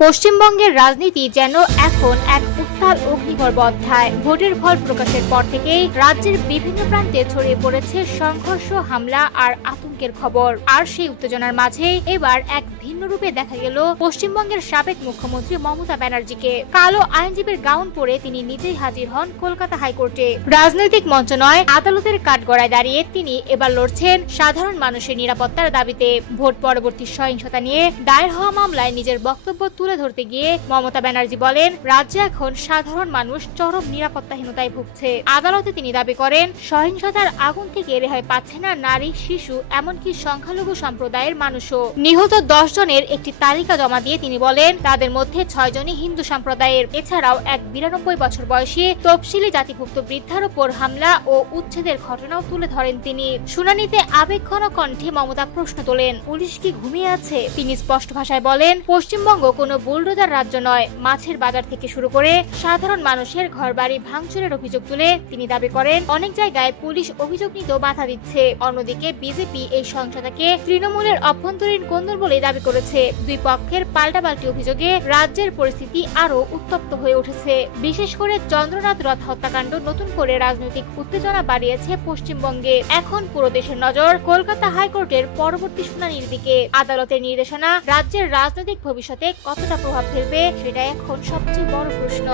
পশ্চিমবঙ্গের রাজনীতি যেন এখন এক উত্তাল অগ্নিগর্ভ অধ্যায়। ভোটের ফল প্রকাশের পর থেকেই রাজ্যের বিভিন্ন প্রান্তে ছড়িয়ে পড়েছে সংঘর্ষ, হামলা আর আতঙ্কের খবর। আর সেই উত্তেজনার মাঝে এবার এক ভিন্ন রূপে দেখা গেল পশ্চিমবঙ্গের সাবেক মুখ্যমন্ত্রী মমতা ব্যানার্জিকে। কালো আইনজীবীর গাউন পরে তিনি নিজেই হাজির হন কলকাতা হাইকোর্টে। রাজনৈতিক মঞ্চ নয়, আদালতের কাঠগড়ায় দাঁড়িয়ে তিনি এবার লড়ছেন সাধারণ মানুষের নিরাপত্তার দাবিতে। ভোট পরবর্তী সহিংসতা নিয়ে দায়ের হওয়া মামলায় নিজের বক্তব্য তুলে ধরতে গিয়ে মমতা ব্যানার্জি বলেন, রাজ্যে এখন সাধারণ মানুষ চরম নিরাপত্তাহীনতায় ভুগছে। আদালতে তিনি দাবি করেন, সহিংসতার আগুন থেকে রেহাই পাচ্ছে না নারী, শিশু, এমনকি সংখ্যালঘু সম্প্রদায়ের মানুষও। নিহত 10 জনের একটি তালিকা জমা দিয়ে তিনি বলেন, তাদের মধ্যে 6 জনই হিন্দু সম্প্রদায়ের। এছাড়াও এক 92 বছর বয়সী তফসিলি জাতিভুক্ত বৃদ্ধার উপর হামলা ও উচ্ছেদের ঘটনাও তুলে ধরেন তিনি। শুনানিতে আবেগঘন কণ্ঠে মমতা প্রশ্ন তোলেন, পুলিশ কি ঘুমিয়ে আছে? তিনি স্পষ্ট ভাষায় বলেন, পশ্চিমবঙ্গ কোনো বুলডোজার রাজ্য নয়। মাছের বাজার থেকে শুরু করে সাধারণ মানুষের ঘরবাড়ি ভাঙচুরের অভিযোগ তুলে তিনি দাবি করেন, অনেক জায়গায় পুলিশ অভিযোগ নিতেও বাধা দিচ্ছে। অন্যদিকে বিজেপি এই সহিংসতাকে তৃণমূলের অভ্যন্তরীণ কোন্দল বলে দাবি করেছে। দুই পক্ষের পাল্টাপাল্টি অভিযোগে রাজ্যের পরিস্থিতি আরো উত্তপ্ত হয়ে উঠেছে। বিশেষ করে চন্দ্রনাথ রথ হত্যাকাণ্ড নতুন করে রাজনৈতিক উত্তেজনা বাড়িয়েছে পশ্চিমবঙ্গে। এখন পুরো দেশের নজর কলকাতা হাইকোর্টের পরবর্তী শুনানির দিকে। আদালতের নির্দেশনা রাজ্যের রাজনৈতিক ভবিষ্যতে কতটা প্রভাব ফেলবে, সেটা এখন সবচেয়ে বড় প্রশ্ন।